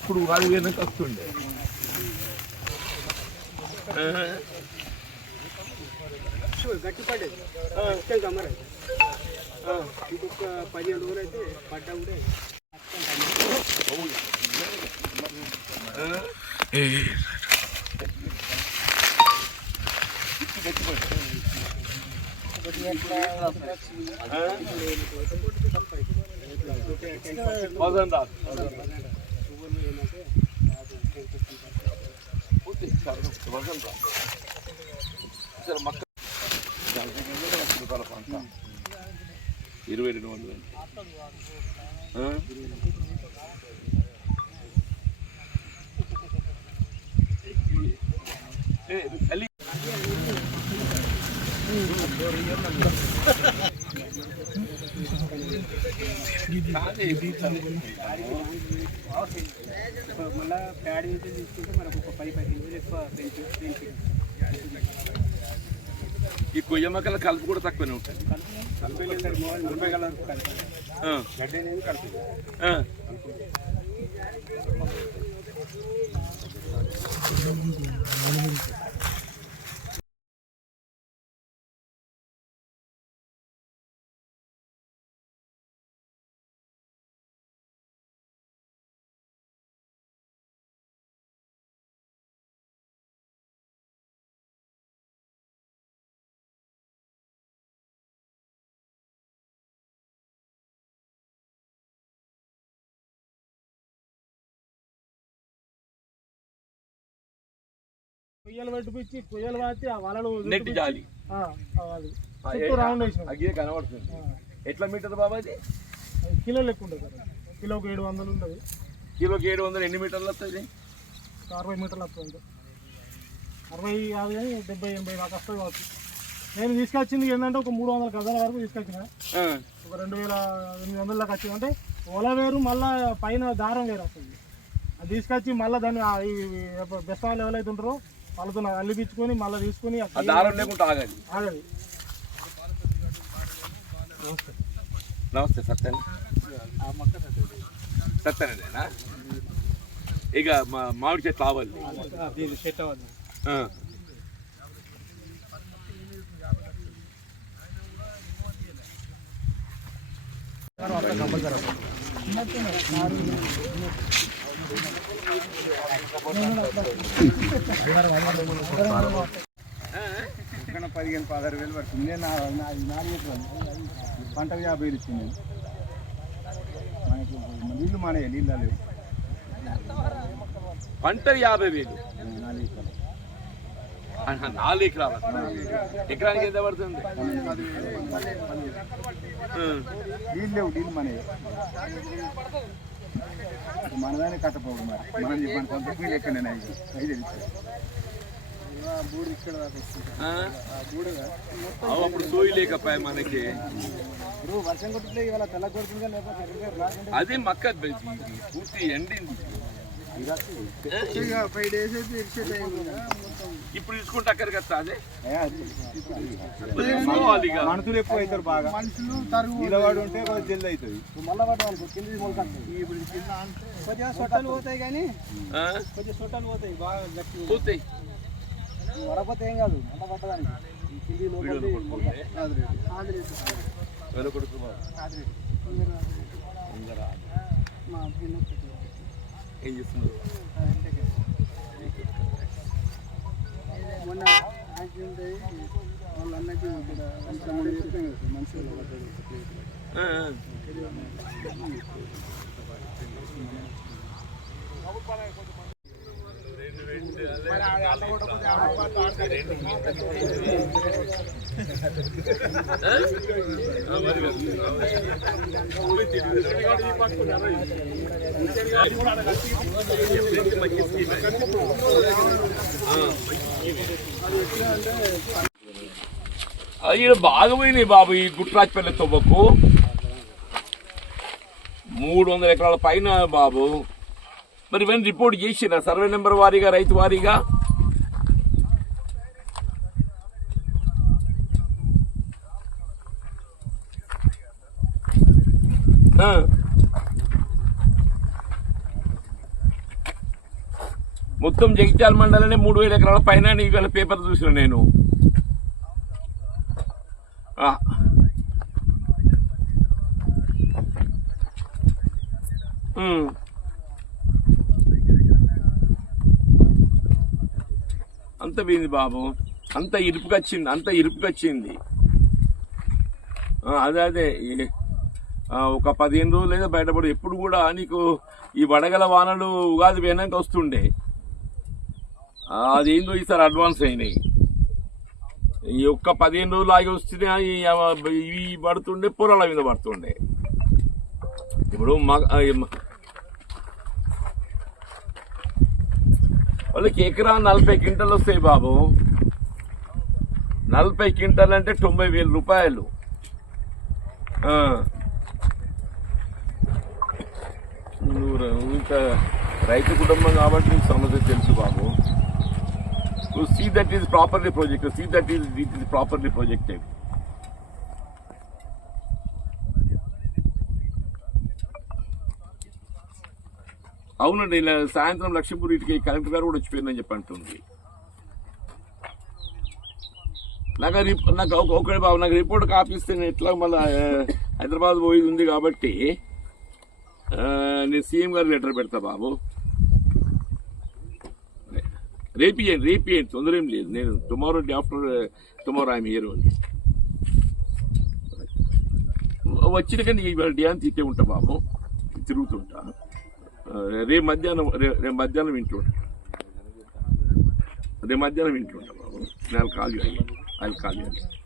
ఎప్పుడు వాడి వెనక వస్తుండే. ఆ, గట్టి పడేది ఇక్కడికి అమ్మరాయి ఇంకొక పదిహేను రోజులు అయితే పడ్డా కూడా ఆ. ఆ? వదన్ రా. పూర్తి ఇస్తారు. వదన్ రా. ఇతర మక్క లక్ష రూపాయల పంట ఇరవై రెండు వందలు ఆ? ఏ, చలి కాదే, ఇది చలి. మళ్ళీ ప్యాడ్ నుంచి తీసుకుంటే మనకు ఒక పది పదిహేను వేలు ఎక్కువ పెంచి పెంచి ఈ కొయ్య మొక్కల కలుపు కూడా తక్కువనే ఉంటుంది కలిపి కొయ్యలు పట్టుకొచ్చి కొయ్యలు పాతి ఆ వలలు నెట్ జాలి. వాళ్ళు. చుట్టూ రౌండ్ వేసినాం. అగ్గే కనబడుతుంది. ఎట్లా మీటర్ బాబా అది? కిలో లెక్క ఉంటుంది సార్. కిలోకి ఏడు వందలు ఉంటుంది. కిలోకి ఏడు వందలు ఎన్ని మీటర్లు వస్తుంది అరవై మీటర్లు వస్తుంది అరవై యాభై కానీ డెబ్బై ఎనభై దాకా వస్తుంది కావచ్చు. నేను తీసుకొచ్చింది ఏంటంటే ఒక మూడు వందల గజాల వరకు తీసుకొచ్చిన. ఒక రెండు వేల ఎనిమిది వందల దాకా వచ్చింది. అంటే ఒల వేరు మళ్ళా పైన దారం వేరు వస్తుంది. అది తీసుకొచ్చి మళ్ళీ దాన్ని ఈ బెస్తాలు ఎవరైతే ఉంటారో వాళ్ళతో అల్లిపించుకొని మళ్ళీ తీసుకొని ఆ ఆ దారం లేకుండా ఆగది ఆగది నమస్తే సత్యన్ సత్యనేనా ఇక మా మామిడి చెట్లు ఆవాలి దీని సెట్ అవ్వదు ఆ. పదిహేను పదహారు వేలు పడుతుంది. నేను నాలుగు ఎకరాలు. పంటకు యాభై వేలు ఇచ్చింది నీళ్ళు మానే నీళ్ళు లేవు పంట యాభై వేలు. నాలుగు ఎకరాలు. నాలుగు ఎకరానికి ఎంత పడుతుంది. నీళ్ళు లేవు నీళ్ళు మానే మనదాన్ని కట్టపోదు మరి. మనం చెప్పండి కొంత నీళ్ళు ఎక్కడ ఐదు ఐదు అప్పుడు సోయి లేకపోయా మనకి? అదే మక్క పూర్తి ఎండింది. ఫైవ్ డేస్ అయితే ఇప్పుడు తీసుకుంటే అక్కడికి వస్తా అదే? తీసుకోవాలి ఇక. మనుషులు ఎక్కువ అవుతారు బాగా. మనుషులు నిలబడి ఉంటే కొంచెం జల్ది అవుతుంది. మళ్ళీ పట్టాలి కింది ఇప్పుడు కొద్దిగా సొట్టలు పోతాయి కానీ? కొద్దిగా సొట్టలు పోతాయి బాగా గట్టి పోతాయి. వడపోతే ఏం కాదు మళ్ళీ పట్టడానికి. ఈ కింది మనుషులు పడ్డాడు బాగా పోయినాయి బాబు ఈ గుట్రాజపల్లి తొవ్వకు. మూడు వందల ఎకరాల పైన బాబు. మరి ఇవన్నీ రిపోర్ట్ చేసిన? సర్వే నెంబర్ వారీగా రైతు వారీగా? మొత్తం జగిత్యాల మండలనే మూడు వేల ఎకరాల పైన ఇవాళ పేపర్ చూసిన నేను. Hmm. అంత పోయింది బాబు. అంత ఇరుపుకొచ్చింది అంత ఇరుపుకొచ్చింది. అదే అదే. ఈ- ఒక పదిహేను రోజులు లేదా బయటపడు. ఎప్పుడు కూడా నీకు ఈ వడగల వానలు ఉగాది పోయినాక వస్తుండే. అది అదేందో ఈసారి అడ్వాన్స్ అయినాయి. ఈ ఒక్క పదిహేను రోజులు ఆగి వస్తేనే ఇవి పడుతుండే పొలాల మీద పడుతుండే. ఇప్పుడు మగ వాళ్ళకి ఎకరా నలభై క్వింటల్ వస్తాయి బాబు. నలభై క్వింటల్ అంటే తొంభై వేల రూపాయలు. ఇంకా రైతు కుటుంబం కాబట్టి నీకు సమస్య తెలుసు బాబు. See that is properly project see that is it is properly project. అవునండి ఇలా సాయంత్రం లక్ష్మీపూర్ ఇటుకి కలెక్టర్ గారు కూడా వచ్చిపోయిందని చెప్పి అంటుంది. నాకు రిప్- నాకు ఒకటి బాబు నాకు రిపోర్ట్ కాపిస్తే నేను ఎట్లా మళ్ళీ హైదరాబాద్ పోయి ఉంది కాబట్టి నేను సీఎం గారు లెటర్ పెడతా బాబు. రేపియండి రేపియండి తొందర ఏం లేదు. నేను tomorrow day after tomorrow I'm here only. వచ్చిన కానీ ఇవాళ డే అంతా తిట్టే ఉంటా బాబు తిరుగుతుంటా రేపు మధ్యాహ్నం రేపు మధ్యాహ్నం ఇంట్లో ఉంటాం. రేపు మధ్యాహ్నం ఇంట్లో ఉంటా బాబు. నేను కాల్ చేయాలి. ఆయన కాల్ చేయాలి.